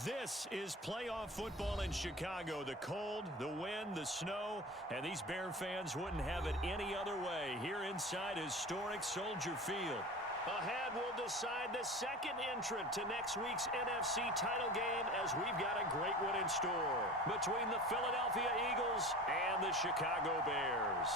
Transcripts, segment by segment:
This is playoff football in Chicago. The cold, the wind, the snow, and these Bear fans wouldn't have it any other way here inside historic Soldier Field. Ahead, we'll decide the second entrant to next week's NFC title game as we've got a great one in store between the Philadelphia Eagles and the Chicago Bears.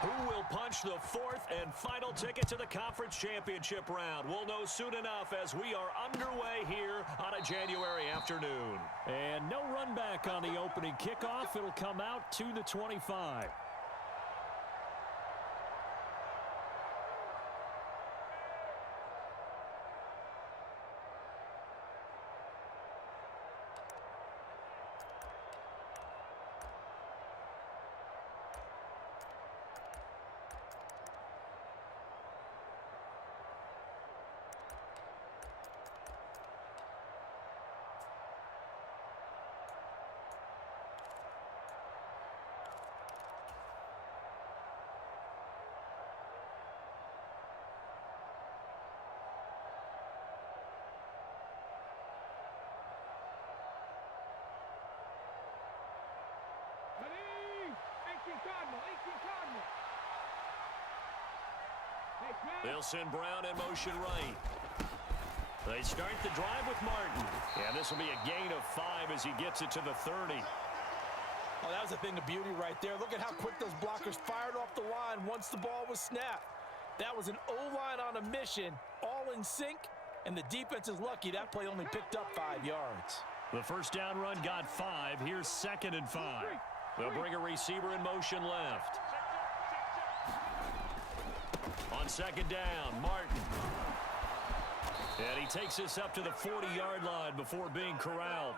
Who will punch the fourth and final ticket to the conference championship round? We'll know soon enough as we are underway here on a January afternoon. And no run back on the opening kickoff. It'll come out to the 25. They'll send Brown in motion right. They start the drive with Martin. And this will be a gain of 5 as he gets it to the 30. Oh, that was a thing of beauty right there. Look at how quick those blockers fired off the line once the ball was snapped. That was an O-line on a mission, all in sync, and the defense is lucky that play only picked up 5 yards. The first down run got 5. Here's 2nd and 5. They'll bring a receiver in motion left. On 2nd down, Martin. And he takes this up to the 40-yard line before being corralled.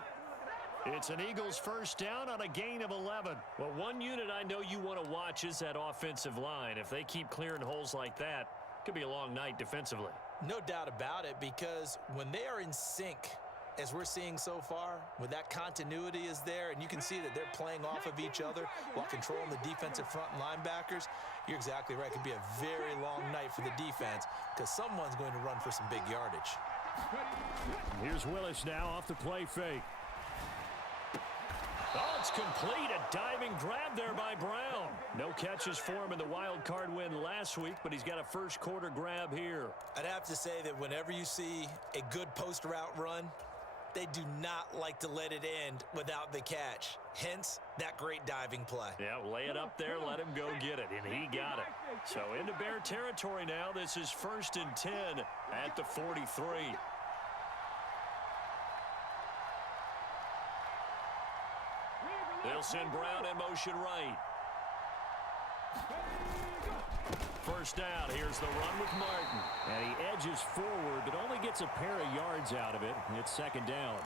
It's an Eagles first down on a gain of 11. Well, one unit I know you want to watch is that offensive line. If they keep clearing holes like that, it could be a long night defensively. No doubt about it, because when they are in sync, as we're seeing so far, when that continuity is there and you can see that they're playing off of each other while controlling the defensive front and linebackers, you're exactly right. It could be a very long night for the defense because someone's going to run for some big yardage. Here's Willis now off the play fake. Oh, it's complete. A diving grab there by Brown. No catches for him in the wild card win last week, but he's got a first quarter grab here. I'd have to say that whenever you see a good post route run, they do not like to let it end without the catch. Hence, that great diving play. Yeah, lay it up there, let him go get it, and he got it. So into Bear territory now. This is 1st and 10 at the 43. They'll send Brown in motion right. First down, here's the run with Martin. And he edges forward, but only gets a pair of yards out of it. It's 2nd down.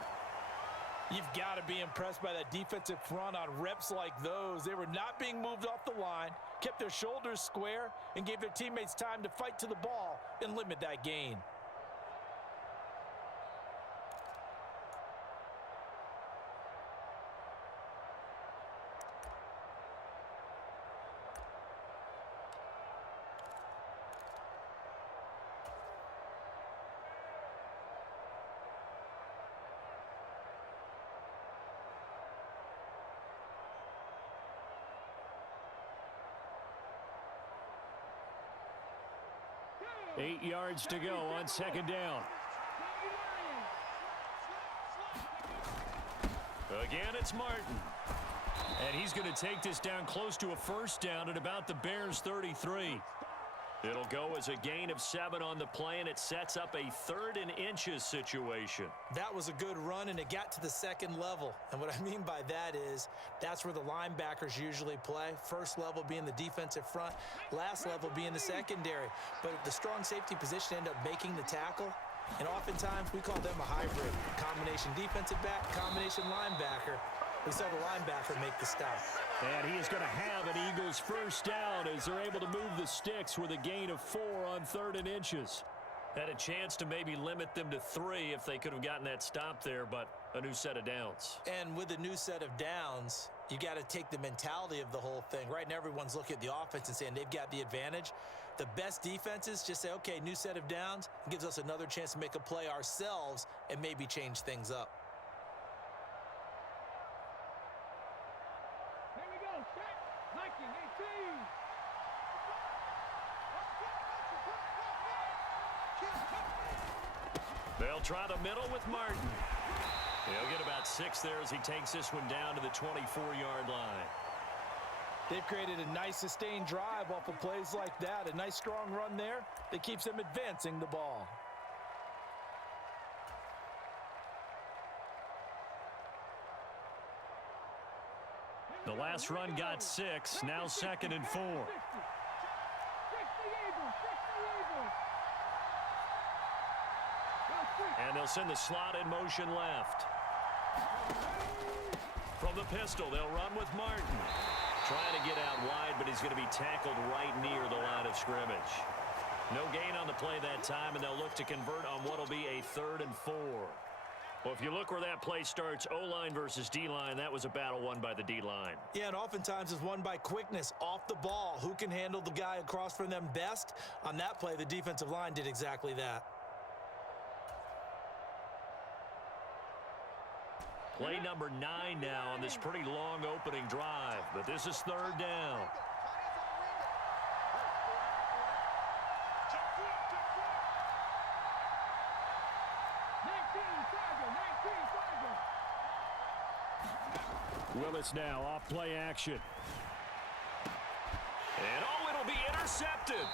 You've got to be impressed by that defensive front on reps like those. They were not being moved off the line, kept their shoulders square, and gave their teammates time to fight to the ball and limit that gain. Eight yards to go on 2nd down. Again, it's Martin. And he's going to take this down close to a first down at about the Bears' 33. It'll go as a gain of 7 on the play, and it sets up a 3rd and inches situation. That was a good run, and it got to the 2nd level. And what I mean by that is that's where the linebackers usually play. First level being the defensive front, last level being the secondary. But the strong safety position ended up making the tackle. And oftentimes we call them a hybrid. Combination defensive back, combination linebacker. We saw the linebacker make the stop. And he is going to have an Eagles first down as they're able to move the sticks with a gain of 4 on 3rd and inches. Had a chance to maybe limit them to 3 if they could have gotten that stop there, but a new set of downs. And with a new set of downs, you got to take the mentality of the whole thing. Right now, everyone's looking at the offense and saying they've got the advantage. The best defenses just say, okay, new set of downs. It gives us another chance to make a play ourselves and maybe change things up. Here we go. Set. 1918. They'll try the middle with Martin. He'll get about 6 there as he takes this one down to the 24-yard line. They've created a nice sustained drive off of plays like that. A nice strong run there that keeps them advancing the ball. The last run got 6, now 2nd and 4. And they'll send the slot in motion left. From the pistol, they'll run with Martin. Trying to get out wide, but he's going to be tackled right near the line of scrimmage. No gain on the play that time, and they'll look to convert on what will be a 3rd and 4. Well, if you look where that play starts, O-line versus D-line, that was a battle won by the D-line. Yeah, and oftentimes it's won by quickness off the ball. Who can handle the guy across from them best? On that play, the defensive line did exactly that. Play number 9 now on this pretty long opening drive, but this is 3rd down. Willis now off play action. And oh, it'll be intercepted.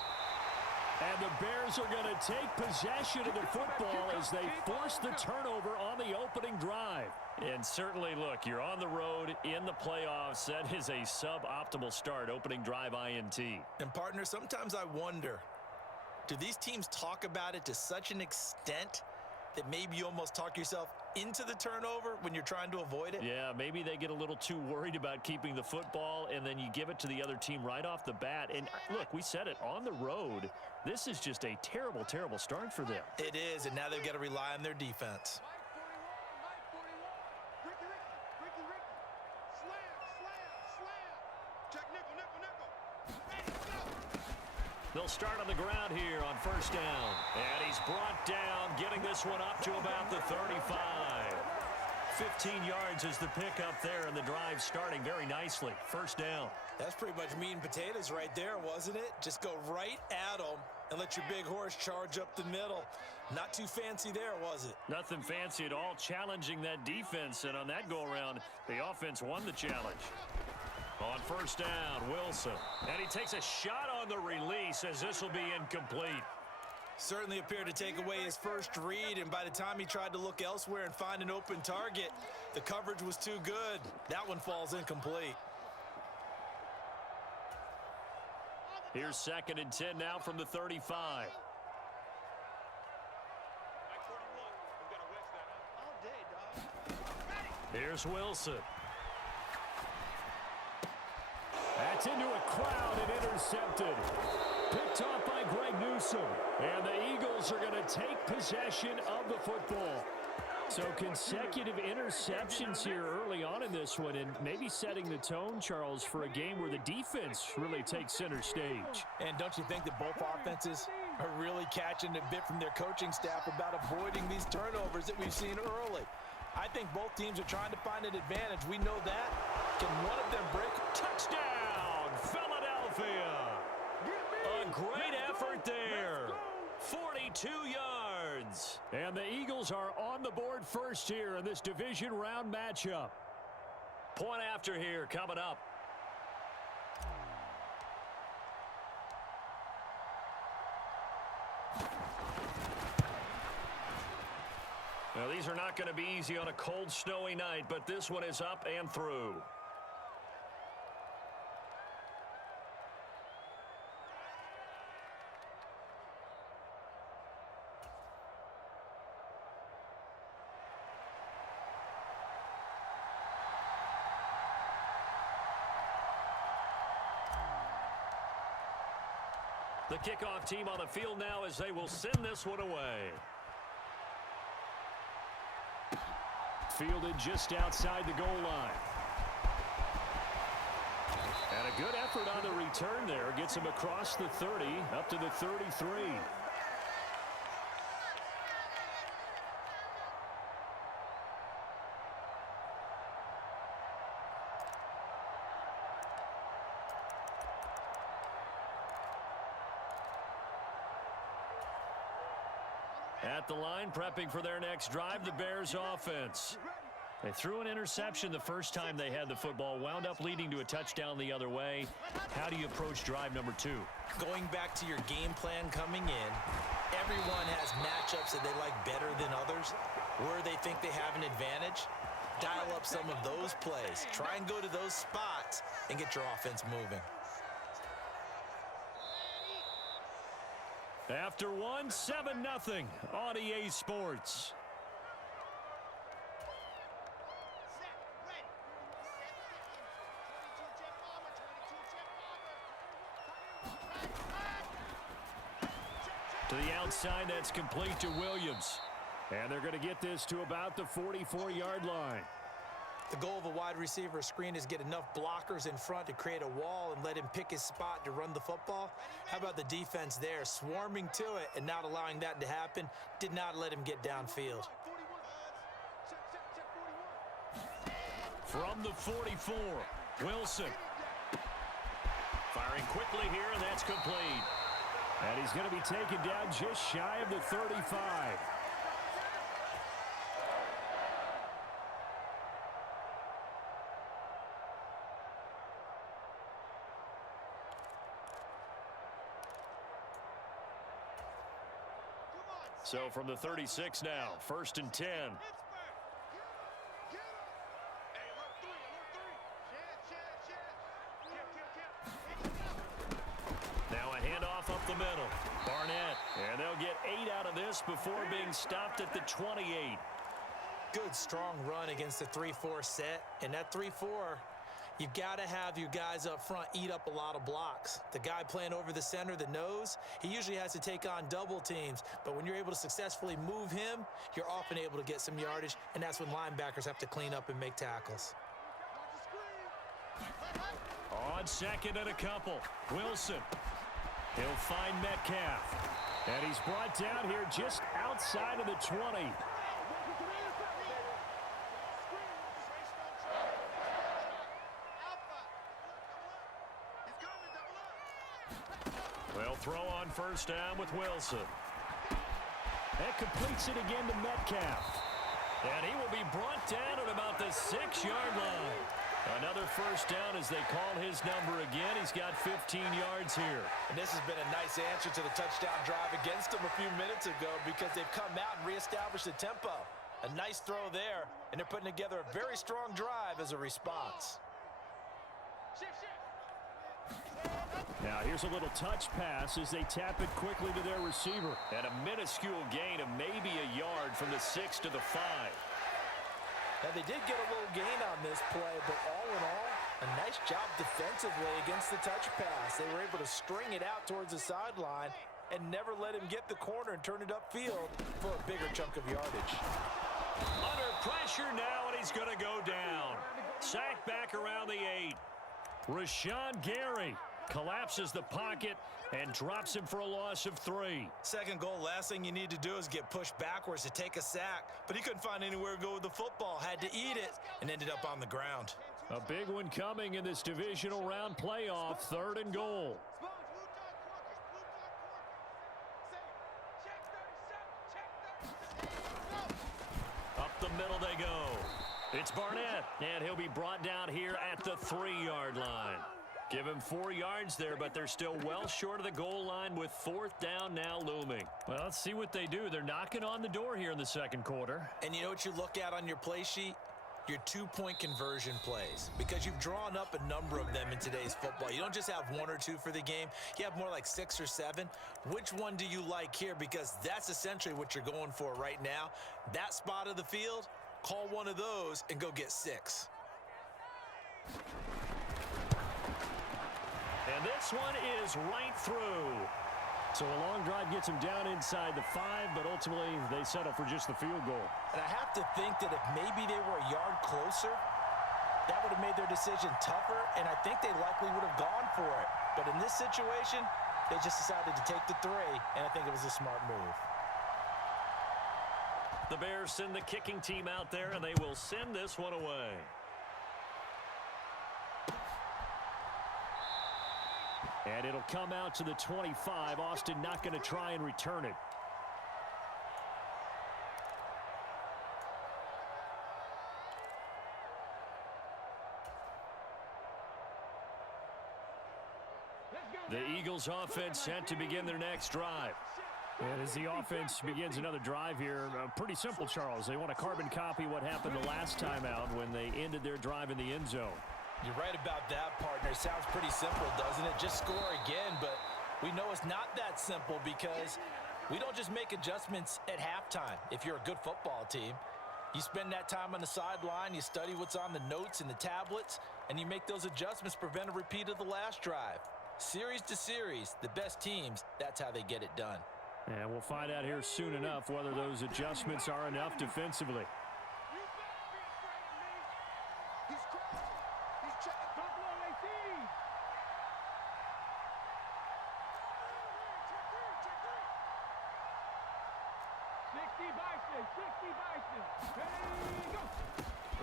And the Bears are going to take possession of the football as they force the turnover on the opening drive. And certainly, look, you're on the road in the playoffs. That is a suboptimal start, opening drive INT. And, partner, sometimes I wonder, do these teams talk about it to such an extent that maybe you almost talk yourself into the turnover when you're trying to avoid it? Yeah, maybe they get a little too worried about keeping the football, and then you give it to the other team right off the bat. And, look, we said it, on the road, this is just a terrible, terrible start for them. It is, and now they've got to rely on their defense. They'll start on the ground here on 1st down. And he's brought down, getting this one up to about the 35. 15 yards is the pickup there, and the drive starting very nicely. 1st down. That's pretty much meat and potatoes right there, wasn't it? Just go right at them and let your big horse charge up the middle. Not too fancy there, was it? Nothing fancy at all, challenging that defense, and on that go-around, the offense won the challenge. On 1st down, Wilson. And he takes a shot on the release as this will be incomplete. Certainly appeared to take away his first read, and by the time he tried to look elsewhere and find an open target, the coverage was too good. That one falls incomplete. Here's 2nd and 10 now from the 35. Here's Wilson. That's into a crowd and intercepted. Picked off by Greg Newsome. And the Eagles are going to take possession of the football. So consecutive interceptions here early on in this one, and maybe setting the tone, Charles, for a game where the defense really takes center stage. And don't you think that both offenses are really catching a bit from their coaching staff about avoiding these turnovers that we've seen early? I think both teams are trying to find an advantage. We know that. Can one of them break? Touchdown, Philadelphia. A great effort there. 42 yards. And the Eagles are on the board first here in this division round matchup. Point after here coming up. Now, these are not going to be easy on a cold, snowy night, but this one is up and through. The kickoff team on the field now as they will send this one away. Fielded just outside the goal line. And a good effort on the return there. Gets him across the 30, up to the 33. At the line, prepping for their next drive, the Bears offense. They threw an interception the first time they had the football, wound up leading to a touchdown the other way. How do you approach drive number 2? Going back to your game plan coming in, everyone has matchups that they like better than others. Where they think they have an advantage, dial up some of those plays. Try and go to those spots and get your offense moving. After one, 7-0 on EA Sports. To the outside, that's complete to Williams. And they're going to get this to about the 44-yard line. The goal of a wide receiver screen is get enough blockers in front to create a wall and let him pick his spot to run the football. How about the defense there, swarming to it and not allowing that to happen? Did not let him get downfield. From the 44, Wilson. Firing quickly here, and that's complete. And he's going to be taken down just shy of the 35. So from the 36 now, 1st and 10. Now a handoff up the middle. Barnett, and they'll get 8 out of this before being stopped at the 28. Good, strong run against the 3-4 set. And that 3-4, you've got to have your guys up front eat up a lot of blocks. The guy playing over the center, the nose, he usually has to take on double teams. But when you're able to successfully move him, you're often able to get some yardage, and that's when linebackers have to clean up and make tackles. On second and a couple, Wilson. He'll find Metcalf. And he's brought down here just outside of the 20. They'll throw on 1st down with Wilson. That completes it again to Metcalf. And he will be brought down at about the 6-yard line. Another 1st down as they call his number again. He's got 15 yards here. And this has been a nice answer to the touchdown drive against them a few minutes ago because they've come out and reestablished the tempo. A nice throw there, and they're putting together a very strong drive as a response. Now here's a little touch pass as they tap it quickly to their receiver. And a minuscule gain of maybe a yard from the 6 to the 5. Now, they did get a little gain on this play, but all in all, a nice job defensively against the touch pass. They were able to string it out towards the sideline and never let him get the corner and turn it upfield for a bigger chunk of yardage. Under pressure now, and he's going to go down. Sacked back around the 8. Rashawn Gary collapses the pocket and drops him for a loss of 3. Second goal, last thing you need to do is get pushed backwards to take a sack. But he couldn't find anywhere to go with the football. Had to eat it and ended up on the ground. A big one coming in this divisional round playoff. 3rd and goal. Up the middle they go. It's Barnett, and he'll be brought down here at the 3-yard line. Give him 4 yards there, but they're still well short of the goal line with 4th down now looming. Well, let's see what they do. They're knocking on the door here in the 2nd quarter. And you know what you look at on your play sheet? Your 2-point conversion plays, because you've drawn up a number of them in today's football. You don't just have 1 or 2 for the game. You have more like 6 or 7. Which one do you like here? Because that's essentially what you're going for right now. That spot of the field, call one of those and go get 6. And this one is right through. So a long drive gets them down inside the 5, but ultimately they settle for just the field goal. And I have to think that if maybe they were a yard closer, that would have made their decision tougher, and I think they likely would have gone for it. But in this situation, they just decided to take the 3, and I think it was a smart move. The Bears send the kicking team out there, and they will send this one away. And it'll come out to the 25. Austin not going to try and return it. The Eagles offense set to begin their next drive. And as the offense begins another drive here, pretty simple, Charles. They want to carbon copy what happened the last time out when they ended their drive in the end zone. You're right about that, partner. Sounds pretty simple, doesn't it? Just score again, but we know it's not that simple because we don't just make adjustments at halftime. If you're a good football team, you spend that time on the sideline, you study what's on the notes and the tablets, and you make those adjustments, prevent a repeat of the last drive. Series to series, the best teams, that's how they get it done. And we'll find out here soon enough whether those adjustments are enough defensively.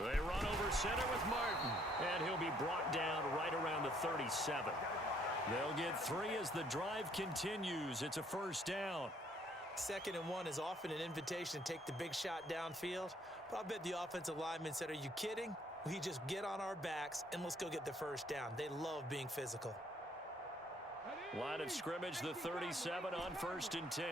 They run over center with Martin, and he'll be brought down right around the 37. They'll get 3 as the drive continues. It's a first down. 2nd and 1 is often an invitation to take the big shot downfield. But I bet the offensive lineman said, are you kidding? We just get on our backs and let's go get the first down. They love being physical. Line of scrimmage, the 37 on 1st and 10.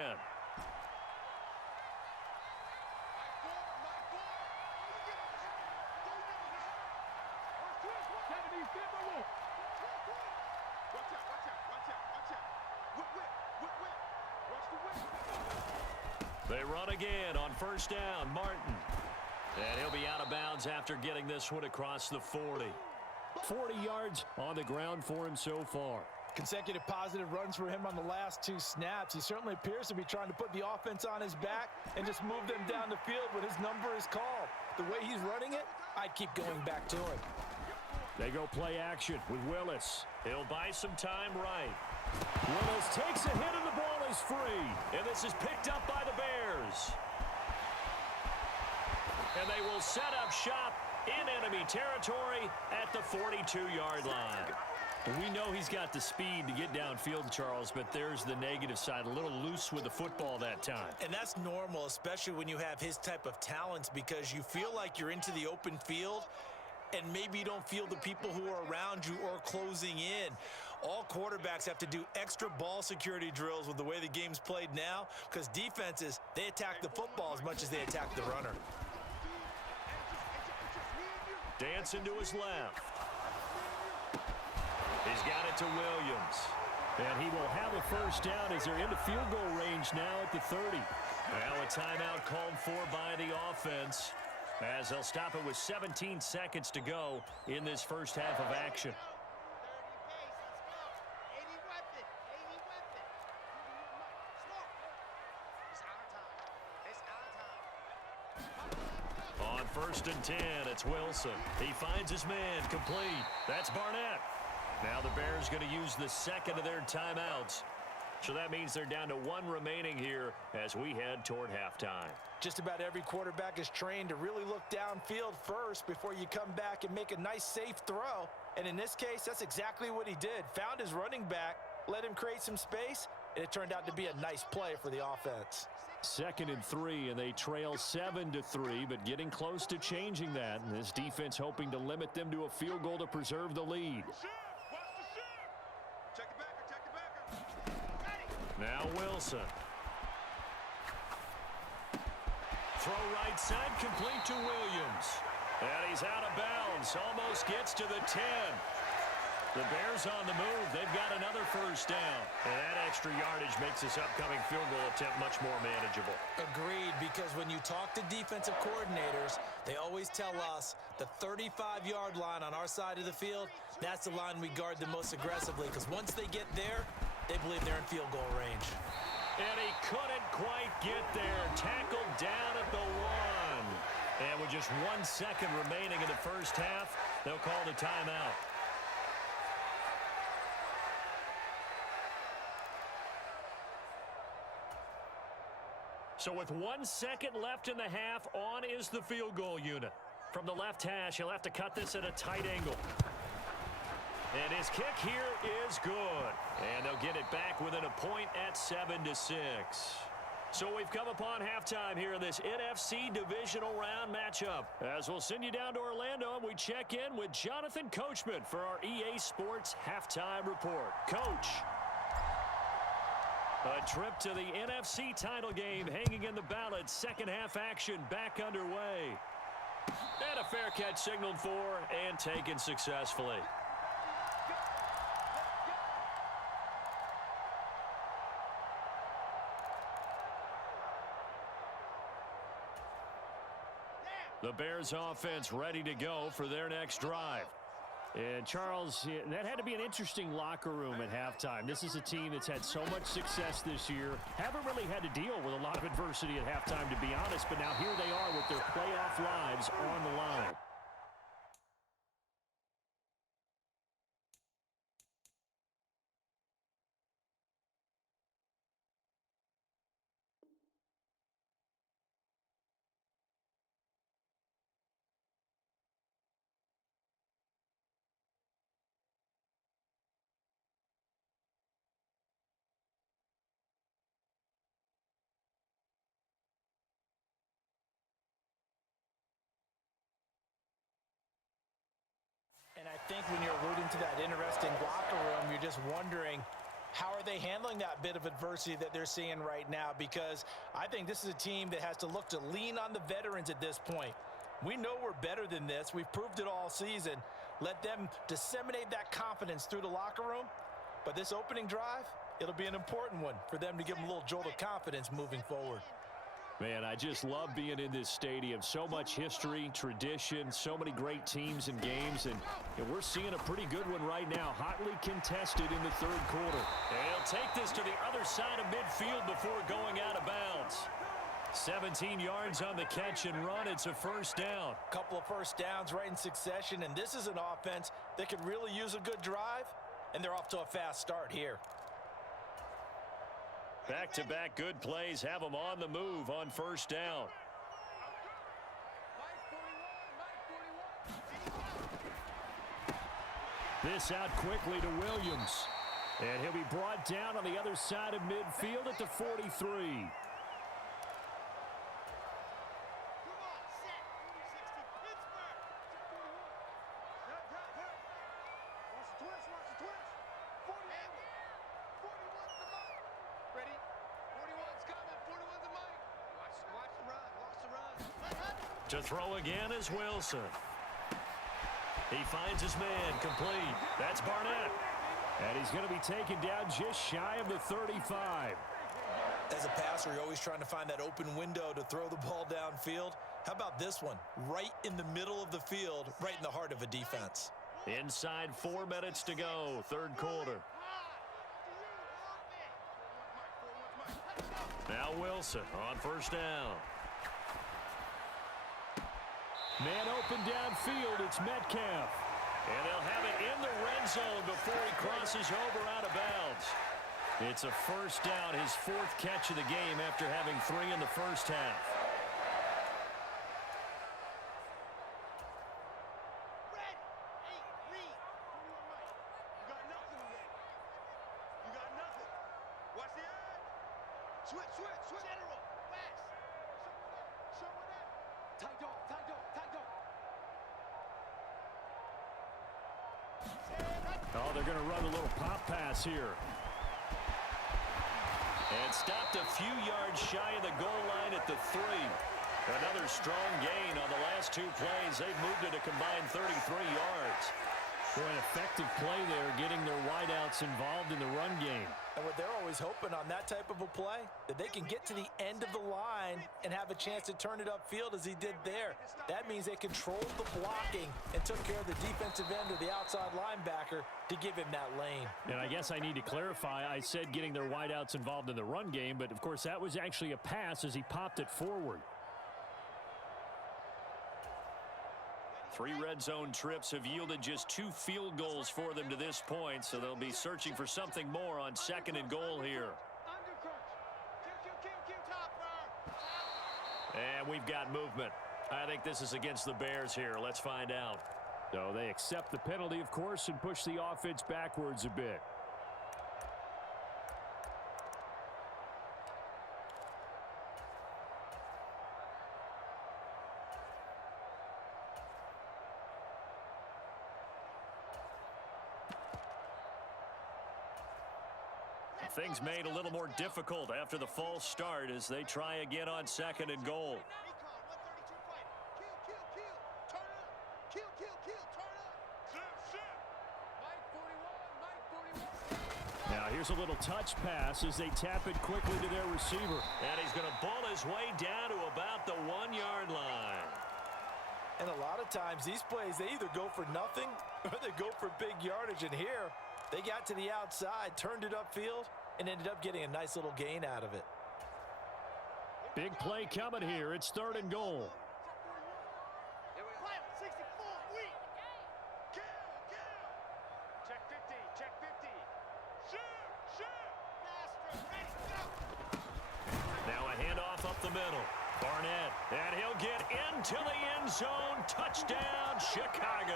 They run again on 1st down, Martin. And he'll be out of bounds after getting this one across the 40. 40 yards on the ground for him so far. Consecutive positive runs for him on the last 2 snaps. He certainly appears to be trying to put the offense on his back and just move them down the field when his number is called. The way he's running it, I'd keep going back to him. They go play action with Willis. He'll buy some time right. Willis takes a hit and the ball is free. And this is picked up by the Bears. And they will set up shop in enemy territory at the 42-yard line. We know he's got the speed to get downfield, Charles, but there's the negative side. A little loose with the football that time. And that's normal, especially when you have his type of talents, because you feel like you're into the open field and maybe you don't feel the people who are around you or closing in. All quarterbacks have to do extra ball security drills with the way the game's played now, because defenses, they attack the football as much as they attack the runner. Dancing to his left. He's got it to Williams. And he will have a first down as they're into field goal range now at the 30. Now a timeout called for by the offense, as they'll stop it with 17 seconds to go in this first half of action. On 1st and 10, it's Wilson. He finds his man complete. That's Barnett. Now the Bears going to use the second of their timeouts. So that means they're down to 1 remaining here as we head toward halftime. Just about every quarterback is trained to really look downfield first before you come back and make a nice, safe throw. And in this case, that's exactly what he did. Found his running back, let him create some space, and it turned out to be a nice play for the offense. 2nd and 3, and they trail 7-3, but getting close to changing that. And this defense hoping to limit them to a field goal to preserve the lead. Now Wilson. Throw right side complete to Williams. And he's out of bounds. Almost gets to the 10. The Bears on the move. They've got another first down. And that extra yardage makes this upcoming field goal attempt much more manageable. Agreed, because when you talk to defensive coordinators, they always tell us the 35-yard line on our side of the field, that's the line we guard the most aggressively, because once they get there, they believe they're in field goal range. And he couldn't quite get there. Tackled down at the 1. And with just 1 second remaining in the first half, they'll call the timeout. So with 1 second left in the half, on is the field goal unit. From the left hash, he'll have to cut this at a tight angle. And his kick here is good. And they'll get it back within a point at 7-6. So we've come upon halftime here in this NFC divisional round matchup. As we'll send you down to Orlando, and we check in with Jonathan Coachman for our EA Sports Halftime Report. Coach. A trip to the NFC title game hanging in the balance. Second half action back underway. And a fair catch signaled for and taken successfully. The Bears offense ready to go for their next drive. And, Charles, that had to be an interesting locker room at halftime. This is a team that's had so much success this year. Haven't really had to deal with a lot of adversity at halftime, to be honest. But now here they are with their playoff lives on the line. And I think when you're alluding to that interesting locker room, you're just wondering, how are they handling that bit of adversity that they're seeing right now? Because I think this is a team that has to look to lean on the veterans at this point. We know we're better than this. We've proved it all season. Let them disseminate that confidence through the locker room. But this opening drive, it'll be an important one for them to give them a little jolt of confidence moving forward. Man, I just love being in this stadium. So much history, tradition, so many great teams and games, and we're seeing a pretty good one right now, hotly contested in the third quarter. And he'll take this to the other side of midfield before going out of bounds. 17 yards on the catch and run. It's a first down. Couple of first downs right in succession, and this is an offense that could really use a good drive, and they're off to a fast start here. Back-to-back good plays have them on the move on first down. This out quickly to Williams. And he'll be brought down on the other side of midfield at the 43. To throw again is Wilson. He finds his man complete. That's Barnett. And he's going to be taken down just shy of the 35. As a passer, you're always trying to find that open window to throw the ball downfield. How about this one? Right in the middle of the field, right in the heart of a defense. Inside 4 minutes to go, third quarter. Now Wilson on first down. Man open downfield, it's Metcalf. And they'll have it in the red zone before he crosses over out of bounds. It's a first down, his 4th catch of the game after having 3 in the first half. Oh, they're going to run a little pop pass here. And stopped a few yards shy of the goal line at the 3. Another strong gain on the last 2 plays. They've moved it a combined 33 yards. Boy, an effective play there, getting their wideouts involved in the run game. And what they're always hoping on that type of a play, that they can get to the end of the line and have a chance to turn it upfield as he did there. That means they controlled the blocking and took care of the defensive end or the outside linebacker to give him that lane. And I guess I need to clarify, I said getting their wideouts involved in the run game, but of course that was actually a pass as he popped it forward. 3 red zone trips have yielded just 2 field goals for them to this point, so they'll be searching for something more on 2nd and goal here. And we've got movement. I think this is against the Bears here. Let's find out. So they accept the penalty, of course, and push the offense backwards a bit. Things made a little more difficult after the false start as they try again on 2nd and goal. Now here's a little touch pass as they tap it quickly to their receiver. And he's going to ball his way down to about the 1-yard line. And a lot of times these plays, they either go for nothing or they go for big yardage. And here, they got to the outside, turned it upfield, and ended up getting a nice little gain out of it. Big play coming here. It's 3rd and goal. Now a handoff up the middle. Barnett, and he'll get into the end zone. Touchdown, Chicago.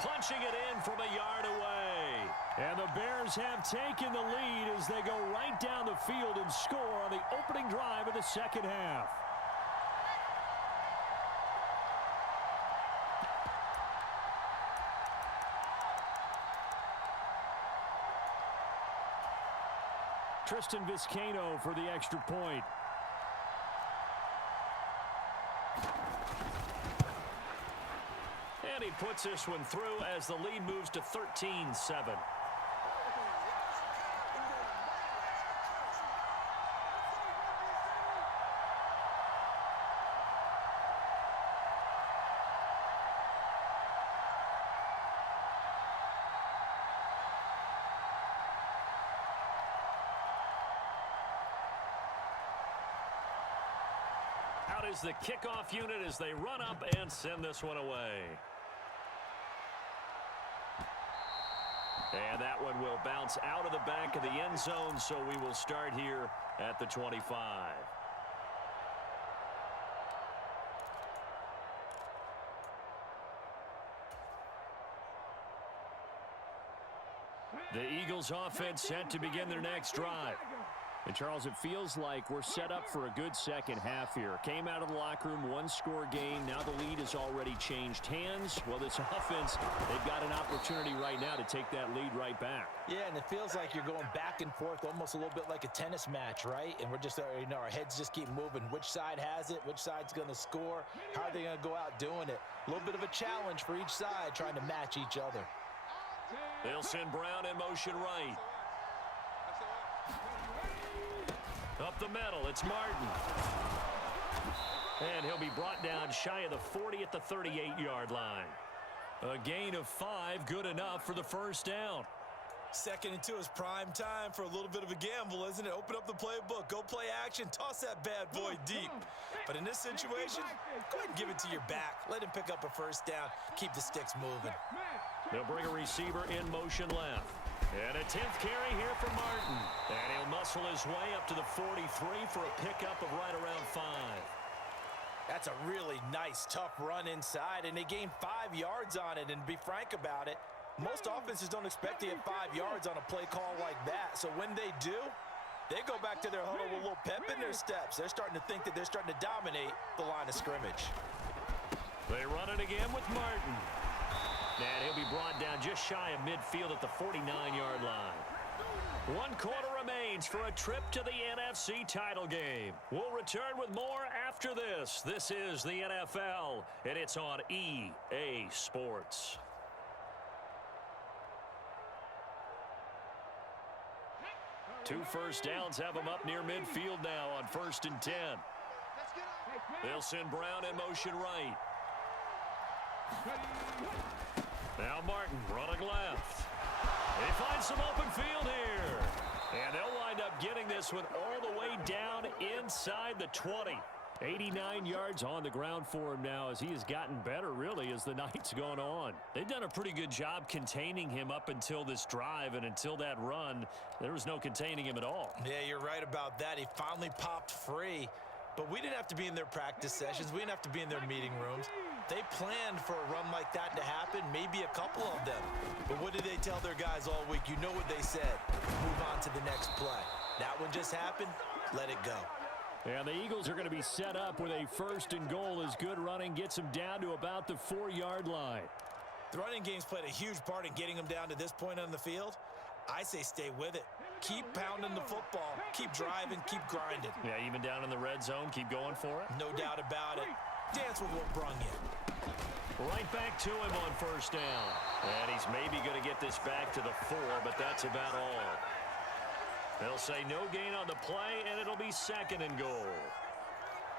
Punching it in from a yard away. And the Bears have taken the lead as they go right down the field and score on the opening drive of the 2nd half. Tristan Vizcaino for the extra point. And he puts this one through as the lead moves to 13-7. Out is the kickoff unit as they run up and send this one away. And that one will bounce out of the back of the end zone, so we will start here at the 25. The Eagles offense set to begin their next drive. And, Charles, it feels like we're set up for a good second half here. Came out of the locker room, 1-score game. Now the lead has already changed hands. Well, this offense, they've got an opportunity right now to take that lead right back. Yeah, and it feels like you're going back and forth almost a little bit like a tennis match, right? And we're just, our heads just keep moving. Which side has it? Which side's going to score? How are they going to go out doing it? A little bit of a challenge for each side trying to match each other. They'll send Brown in motion right. Up the middle, it's Martin. And he'll be brought down shy of the 40 at the 38-yard line. A gain of 5, good enough for the first down. 2nd and 2 is prime time for a little bit of a gamble, isn't it? Open up the playbook, go play action, toss that bad boy deep. But in this situation, go ahead and give it to your back. Let him pick up a first down, keep the sticks moving. They'll bring a receiver in motion left. And a 10th carry here for Martin. And he'll muscle his way up to the 43 for a pickup of right around 5. That's a really nice, tough run inside, and they gained 5 yards on it. And to be frank about it, most offenses don't expect to get 5 yards on a play call like that. So when they do, they go back to their huddle with a little pep in their steps. They're starting to think that they're starting to dominate the line of scrimmage. They run it again with Martin. And he'll be brought down just shy of midfield at the 49-yard line. 1 quarter remains for a trip to the NFC title game. We'll return with more after this. This is the NFL, and it's on EA Sports. 2 first downs have them up near midfield now on 1st and 10. They'll send Brown in motion right. Now Martin running left. They find some open field here. And they'll wind up getting this one all the way down inside the 20. 89 yards on the ground for him now as he has gotten better, really, as the night's gone on. They've done a pretty good job containing him up until this drive, and until that run, there was no containing him at all. Yeah, you're right about that. He finally popped free. But we didn't have to be in their practice sessions. We didn't have to be in their meeting rooms. They planned for a run like that to happen, maybe a couple of them. But what did they tell their guys all week? You know what they said. Move on to the next play. That one just happened. Let it go. And the Eagles are going to be set up with a 1st and goal as good running gets them down to about the 4-yard line. The running game's played a huge part in getting them down to this point on the field. I say stay with it. Keep pounding the football. Keep driving. Keep grinding. Yeah, even down in the red zone, keep going for it. No doubt about it. Dance with what brung you. Right back to him on 1st down. And he's maybe going to get this back to the 4, but that's about all. They'll say no gain on the play, and it'll be 2nd and goal.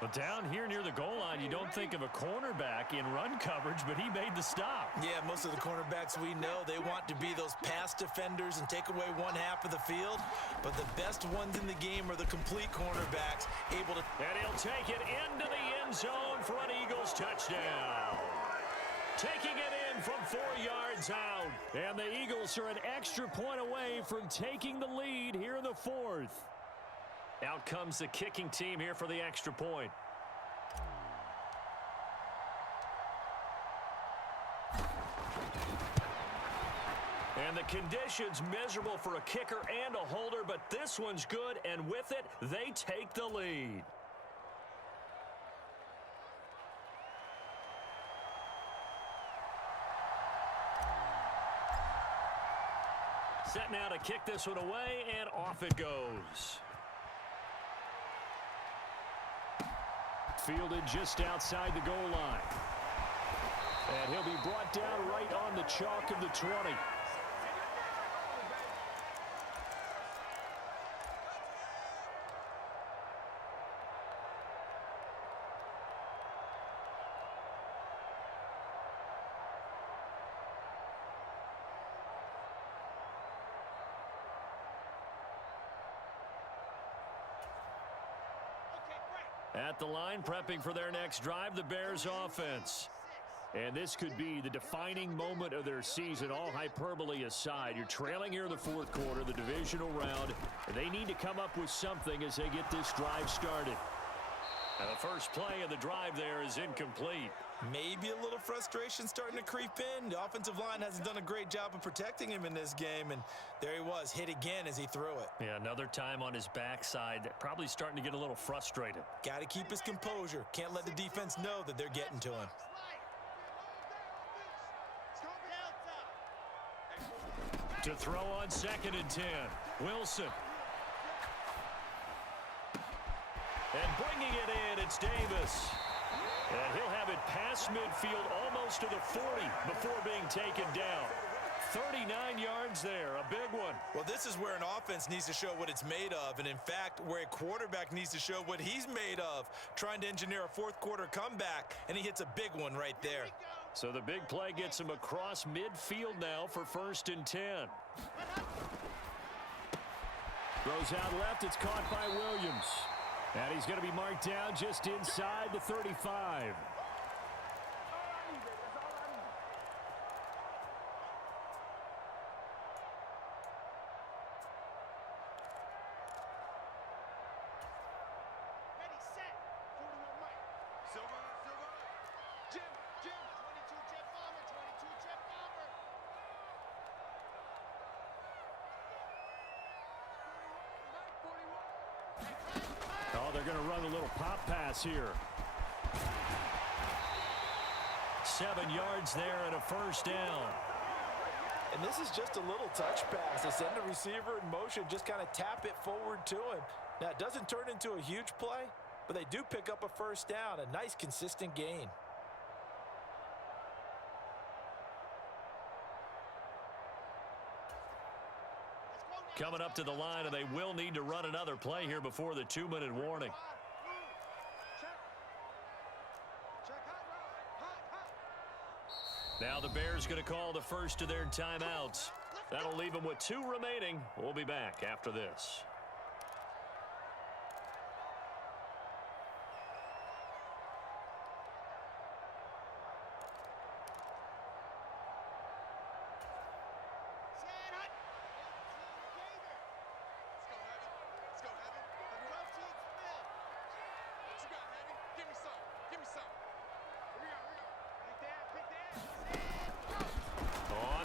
But down here near the goal line, you don't think of a cornerback in run coverage, but he made the stop. Yeah, most of the cornerbacks we know, they want to be those pass defenders and take away one half of the field. But the best ones in the game are the complete cornerbacks, able to... And he'll take it into the end zone for an Eagles touchdown. Taking it in from 4 yards out. And the Eagles are an extra point away from taking the lead here in the 4th. Out comes the kicking team here for the extra point. And the conditions miserable for a kicker and a holder, but this one's good, and with it, they take the lead. Set now to kick this one away, and off it goes. Fielded just outside the goal line. And he'll be brought down right on the chalk of the 20. At the line, prepping for their next drive, the Bears offense. And this could be the defining moment of their season, all hyperbole aside. You're trailing here in the 4th quarter, the divisional round. And they need to come up with something as they get this drive started. And the first play of the drive there is incomplete. Maybe a little frustration starting to creep in. The offensive line hasn't done a great job of protecting him in this game, and there he was, hit again as he threw it. Yeah, another time on his backside, probably starting to get a little frustrated. Got to keep his composure. Can't let the defense know that they're getting to him. To throw on 2nd and 10, Wilson. And bringing it in, it's Davis. And he'll have it past midfield almost to the 40 before being taken down. 39 yards there, a big one. Well, this is where an offense needs to show what it's made of, and in fact, where a quarterback needs to show what he's made of, trying to engineer a 4th quarter comeback, and he hits a big one right there. So the big play gets him across midfield now for 1st and 10. Throws out left, it's caught by Williams. And he's going to be marked down just inside the 35. They're going to run a little pop pass here. 7 yards there and a 1st down. And this is just a little touch pass. They send the receiver in motion, just kind of tap it forward to him. Now, it doesn't turn into a huge play, but they do pick up a 1st down, a nice, consistent gain. coming up to the line, and they will need to run another play here before the 2-minute warning. Now the Bears going to call the first of their timeouts. That'll leave them with 2 remaining. We'll be back after this.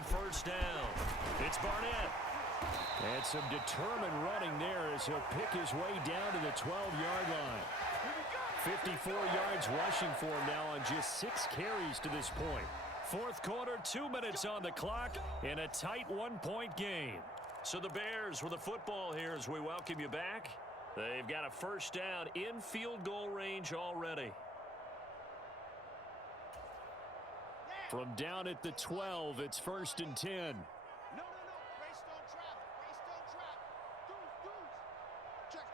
First down. It's Barnett. And some determined running there as he'll pick his way down to the 12-yard line. 54 yards rushing for him now on just 6 carries to this point. Fourth quarter, 2 minutes on the clock in a tight 1-point game. So the Bears with the football here as we welcome you back. They've got a first down in field goal range already. From down at the 12, it's 1st and 10. No. Race don't trap. Check.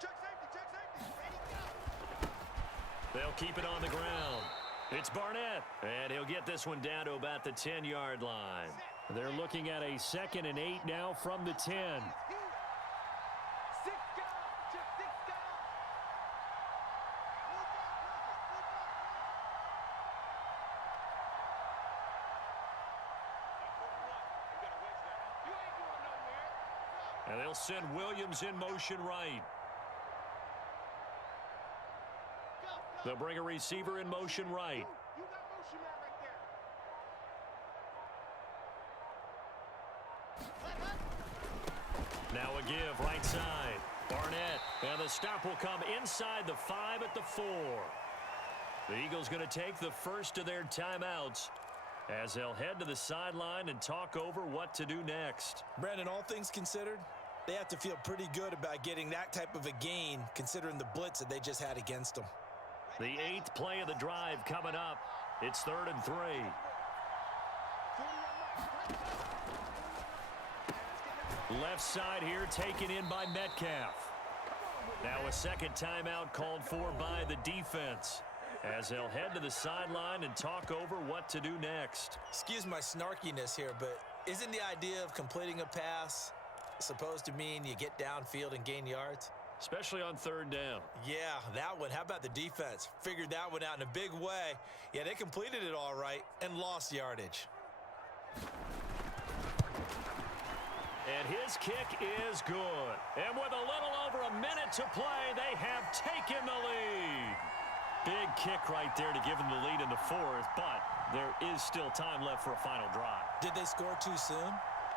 Check safety. Ready, go. They'll keep it on the ground. It's Barnett, and he'll get this one down to about the 10-yard line. They're looking at a 2nd and 8 now from the 10. And they'll send Williams in motion right. They'll bring a receiver in motion right. You got motion man right there. Now a give right side. Barnett. And the stop will come inside the 5 at the 4. The Eagles going to take the first of their timeouts as they'll head to the sideline and talk over what to do next. Brandon, all things considered, they have to feel pretty good about getting that type of a gain considering the blitz that they just had against them. The 8th play of the drive coming up. It's 3rd and 3. Left side here taken in by Metcalf. Now a second timeout called for by the defense as they'll head to the sideline and talk over what to do next. Excuse my snarkiness here, but isn't the idea of completing a pass supposed to mean you get downfield and gain yards? Especially on 3rd down. Yeah, that one. How about the defense? Figured that one out in a big way. Yeah, they completed it all right and lost yardage. And his kick is good. And with a little over a minute to play, they have taken the lead. Big kick right there to give them the lead in the 4th, but there is still time left for a final drive. Did they score too soon?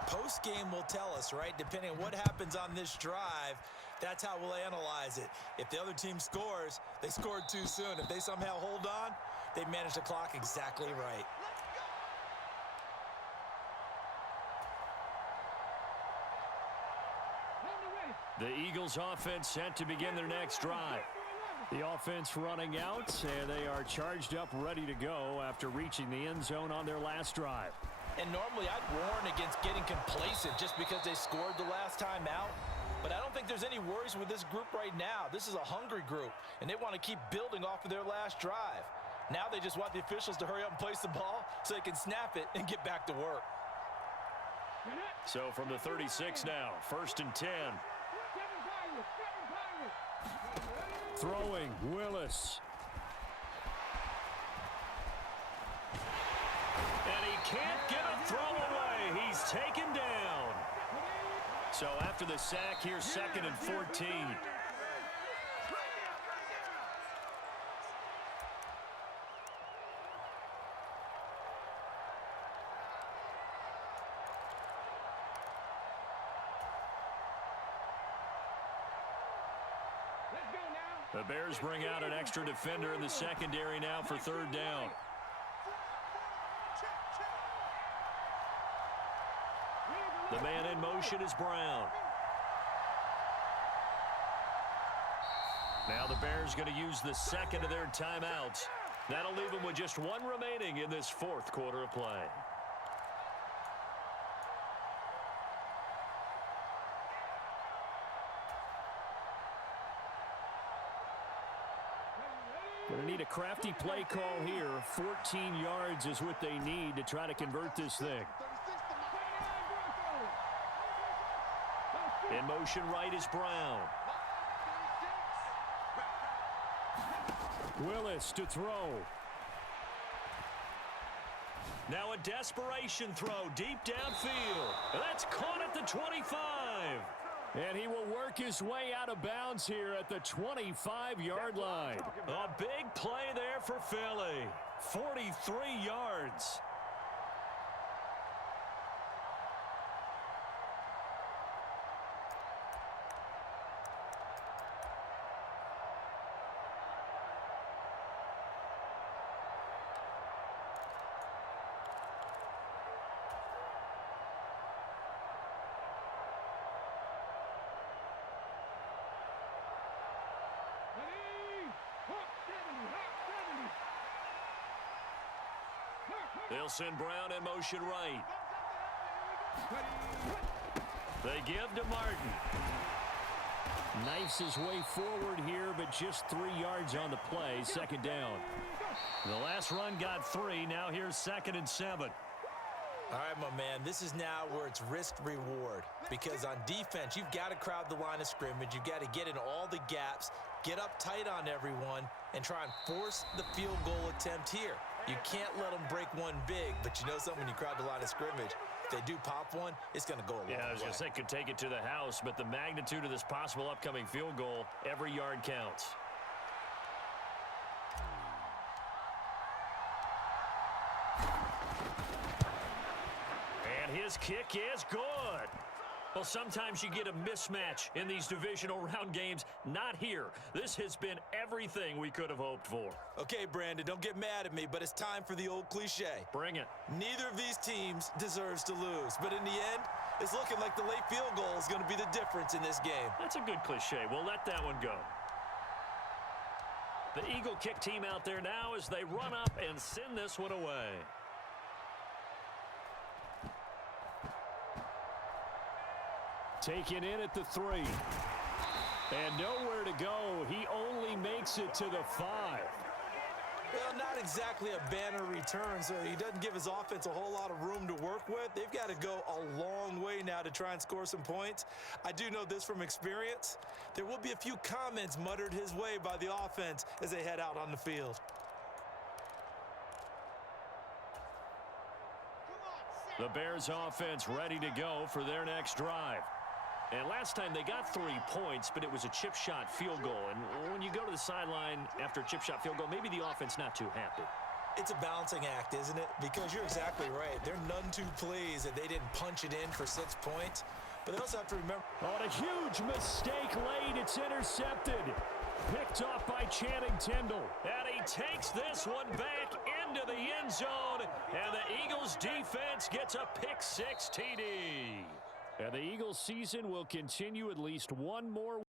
Post-game will tell us, right? Depending on what happens on this drive, that's how we'll analyze it. If the other team scores, they scored too soon. If they somehow hold on, they manage the clock exactly right. The Eagles offense set to begin their next drive. The offense running out, and they are charged up, ready to go after reaching the end zone on their last drive. And normally I'd warn against getting complacent just because they scored the last time out. But I don't think there's any worries with this group right now. This is a hungry group, and they want to keep building off of their last drive. Now they just want the officials to hurry up and place the ball so they can snap it and get back to work. So from the 36 now, 1st and 10. Throwing, Willis. And he can't get a throw away. He's taken down. So after the sack, here's 2nd and 14. The Bears bring out an extra defender in the secondary now for 3rd down. The man in motion is Brown. Now the Bears going to use the 2nd of their timeouts. That'll leave them with just 1 remaining in this 4th quarter of play. Going to need a crafty play call here. 14 yards is what they need to try to convert this thing. In motion right is Brown. Willis to throw. Now a desperation throw deep downfield. That's caught at the 25. And he will work his way out of bounds here at the 25-yard line. A big play there for Philly. 43 yards. They'll send Brown in motion right. They give to Martin. Knifes his way forward here, but just 3 yards on the play. Second down. The last run got 3. Now here's 2nd and 7. All right, my man, this is now where it's risk-reward. Because on defense, you've got to crowd the line of scrimmage. You've got to get in all the gaps, get up tight on everyone, and try and force the field goal attempt here. You can't let them break one big, but you know something, when you crowd the line of scrimmage, if they do pop one, it's going to go a long way. Yeah, I was going to say could take it to the house, but the magnitude of this possible upcoming field goal, every yard counts. And his kick is good. Well, sometimes you get a mismatch in these divisional round games. Not here. This has been everything we could have hoped for. Okay, Brandon, don't get mad at me, but it's time for the old cliche. Bring it. Neither of these teams deserves to lose, but in the end, it's looking like the late field goal is going to be the difference in this game. That's a good cliche. We'll let that one go. The Eagle kick team out there now as they run up and send this one away. Taken in at the 3. And nowhere to go. He only makes it to the 5. Well, not exactly a banner return, so he doesn't give his offense a whole lot of room to work with. They've got to go a long way now to try and score some points. I do know this from experience. There will be a few comments muttered his way by the offense as they head out on the field. The Bears offense ready to go for their next drive. And last time they got 3 points, but it was a chip shot field goal. And when you go to the sideline after a chip shot field goal, maybe the offense not too happy. It's a balancing act, isn't it? Because you're exactly right. They're none too pleased that they didn't punch it in for 6 points. But they also have to remember. On a huge mistake late, it's intercepted. Picked off by Channing Tindall. And he takes this one back into the end zone. And the Eagles defense gets a pick-6 TD. And the Eagles season will continue at least one more